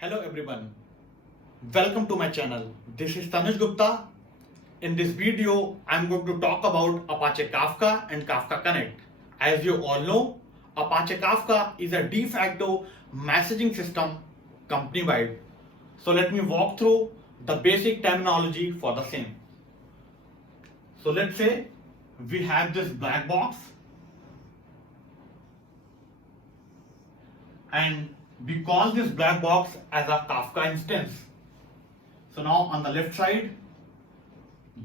Hello everyone, welcome to my channel. This is Tanuj Gupta. In this video, I'm going to talk about Apache Kafka and Kafka Connect. As you all know, Apache Kafka is a de facto messaging system company-wide. So let me walk through the basic terminology for the same. So let's say we have this black box and we call this black box as a Kafka instance. So now on the left side,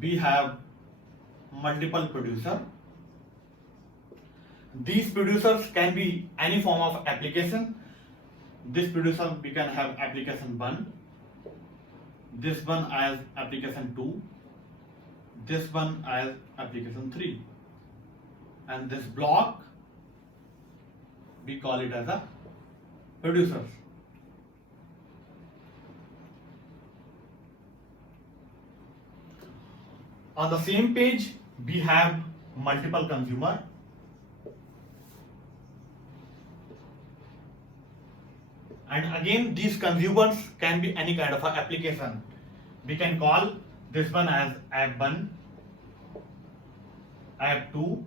we have multiple producer. These producers can be any form of application. This producer we can have application 1, this one as application 2, this one as application 3, and this block we call it as a producers. On the same page, we have multiple consumer. And again, these consumers can be any kind of a application. We can call this one as app 1, app 2,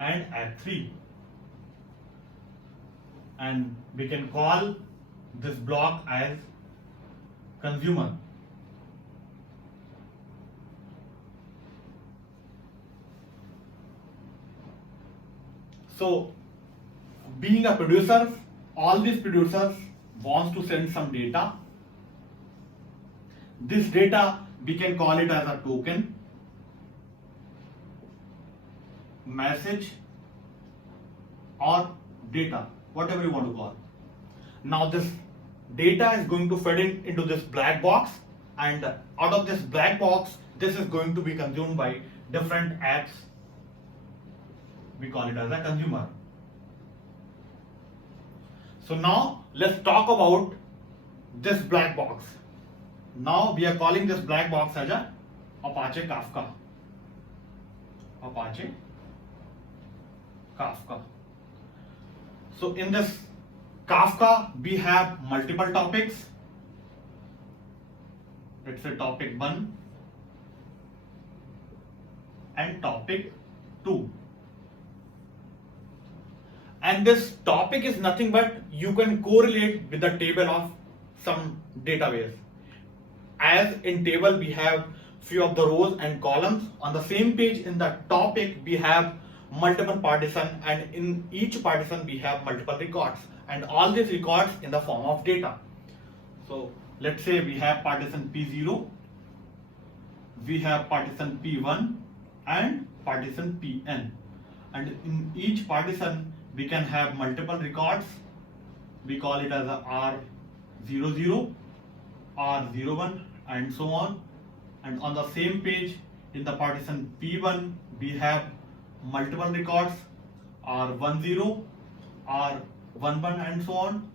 and app 3. And we can call this block as consumer. So, being a producer, all these producers wants to send some data. This data we can call it as a token, message, or data, whatever you want to call. Now this data is going to feed into this black box, and out of this black box, this is going to be consumed by different apps. We call it as a consumer. So now let's talk about this black box. Now we are calling this black box as a Apache Kafka. Apache Kafka. So in this Kafka, we have multiple topics. Let's say topic 1 and topic 2. And this topic is nothing but you can correlate with the table of some database. As in table we have few of the rows and columns. On the same page in the topic we have multiple partition, and in each partition we have multiple records, and all these records in the form of data. So let's say we have partition P0, we have partition P1 and partition Pn, and in each partition we can have multiple records. We call it as a R00, R01, and so on. And on the same page in the partition P1 we have multiple records, R10, R11, and so on.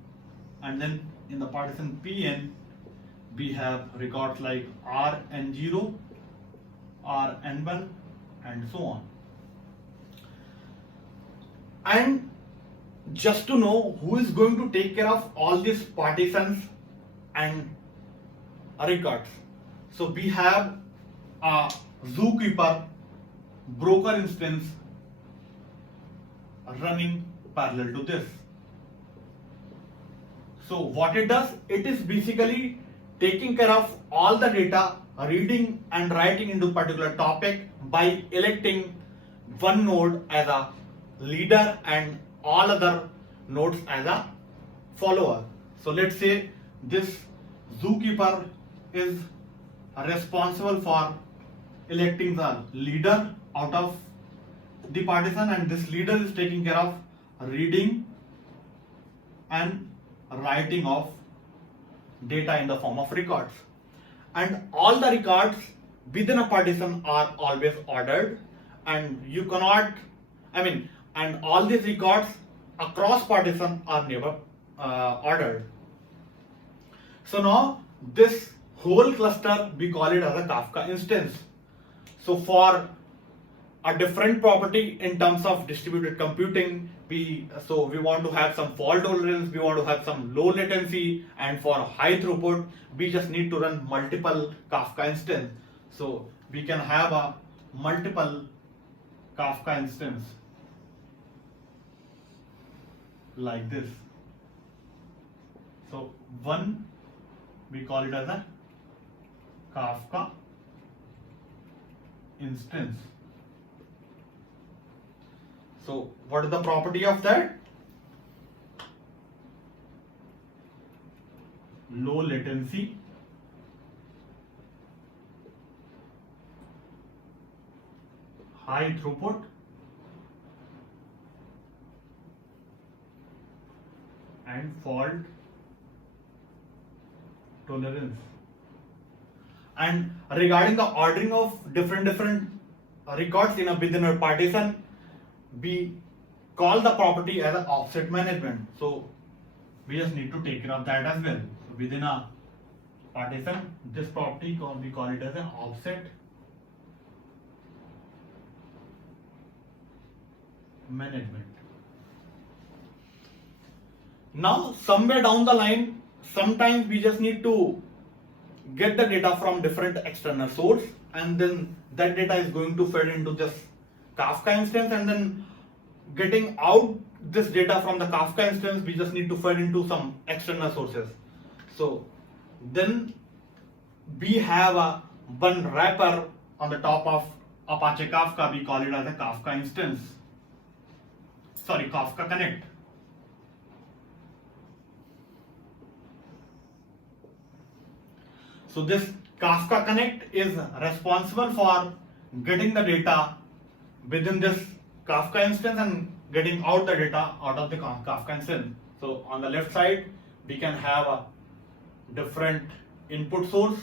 And then in the partition Pn we have records like Rn0, Rn1, and so on. And just to know who is going to take care of all these partitions and records, so we have a Zookeeper broker instance running parallel to this. So what it does, it is basically taking care of all the data, reading and writing into particular topic by electing one node as a leader and all other nodes as a follower. So let's say this Zookeeper is responsible for electing the leader out of the partition, and this leader is taking care of reading and writing of data in the form of records. And all the records within a partition are always ordered, and you cannot, and all these records across partition are never ordered. So now this whole cluster we call it as a Kafka instance. So for a different property in terms of distributed computing, we want to have some fault tolerance, we want to have some low latency, and for high throughput, we just need to run multiple Kafka instance. So we can have a multiple Kafka instance like this. So one, we call it as a Kafka instance. So what is the property of that? Low latency, high throughput, and fault tolerance. And regarding the ordering of different records within a partition, we call the property as an offset management. So we just need to take care of that as well. So within a partition, this property we call it as an offset management. Now somewhere down the line, sometimes we just need to get the data from different external source, and then that data is going to fed into this Kafka instance, and then getting out this data from the Kafka instance, we just need to fed into some external sources. So then we have a one wrapper on the top of Apache Kafka, we call it as a Kafka instance. Sorry, Kafka Connect. So this Kafka Connect is responsible for getting the data within this Kafka instance and getting out the data out of the Kafka instance. So on the left side, we can have a different input source,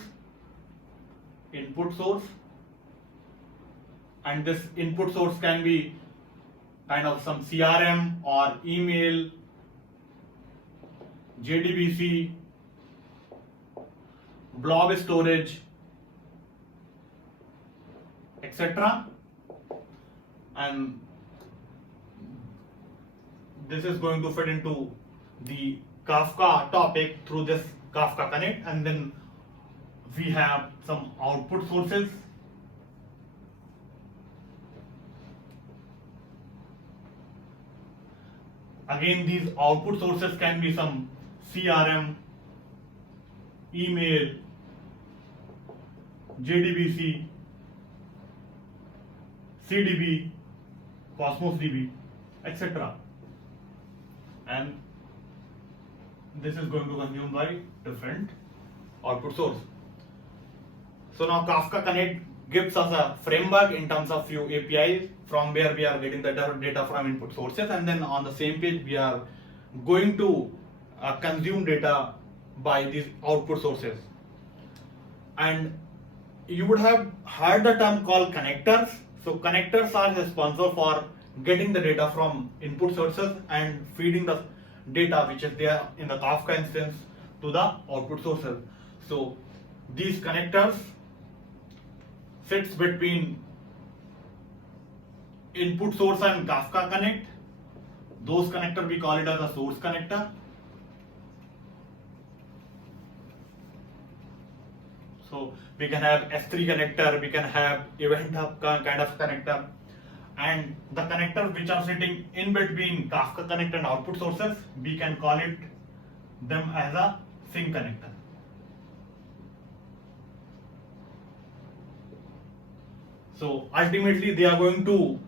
and this input source can be kind of some CRM or email, JDBC, blob storage, etc. And this is going to fit into the Kafka topic through this Kafka Connect, and then we have some output sources. Again, these output sources can be some CRM, email, JDBC, CDB, Cosmos DB, etc. And this is going to consume by different output source. So now Kafka Connect gives us a framework in terms of few APIs from where we are getting the data from input sources, and then on the same page we are going to consume data by these output sources. And you would have heard the term called connectors. So connectors are responsible for getting the data from input sources and feeding the data which is there in the Kafka instance to the output sources. So these connectors sits between input source and Kafka Connect. Those connector we call it as a source connector. So we can have S3 connector, we can have event hub kind of connector, and the connectors which are sitting in between Kafka Connect and output sources, we can call it them as a sink connector. So ultimately they are going to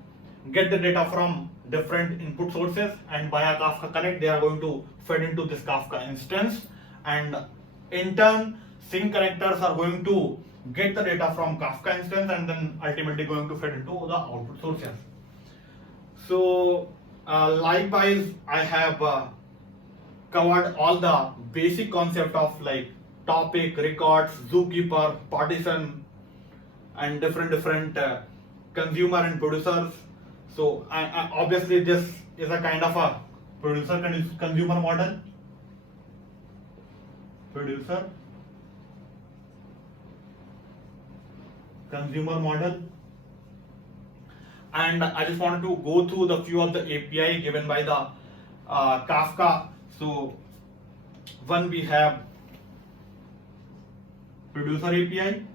get the data from different input sources, and via Kafka Connect they are going to feed into this Kafka instance, and in turn sink connectors are going to get the data from Kafka instance and then ultimately going to feed into the output sources. So likewise I have covered all the basic concept of like topic, records, zookeeper, partition, and different consumer and producers. So obviously this is a kind of a producer consumer model. Producer consumer model, and I just wanted to go through the few of the API given by the Kafka. So one, we have producer API.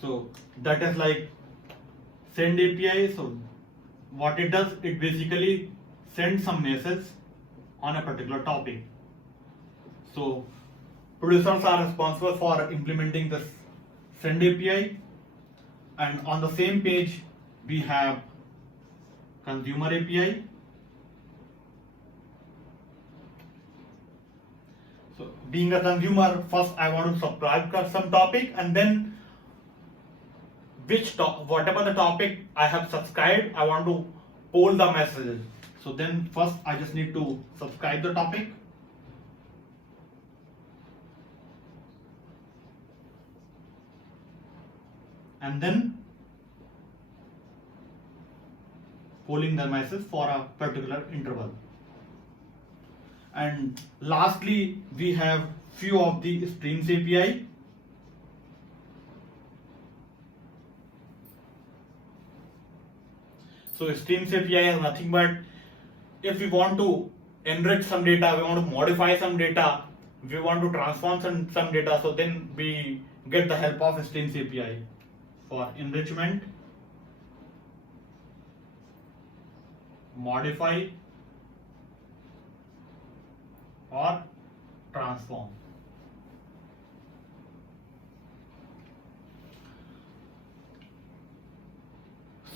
So that is like send API. So what it does, it basically sends some message on a particular topic. So producers are responsible for implementing this send API, and on the same page we have consumer API. So being a consumer, first I want to subscribe some topic, and then whatever the topic I have subscribed, I want to poll the messages. So then first I just need to subscribe the topic. And then polling the message for a particular interval. And lastly, we have few of the streams API. So streams API is nothing but if we want to enrich some data, we want to modify some data, we want to transform some data, so then we get the help of streams API for enrichment, modify, or transform.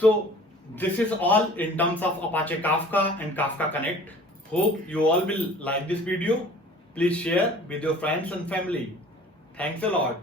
So this is all in terms of Apache Kafka and Kafka Connect. Hope you all will like this video. Please share with your friends and family. Thanks a lot.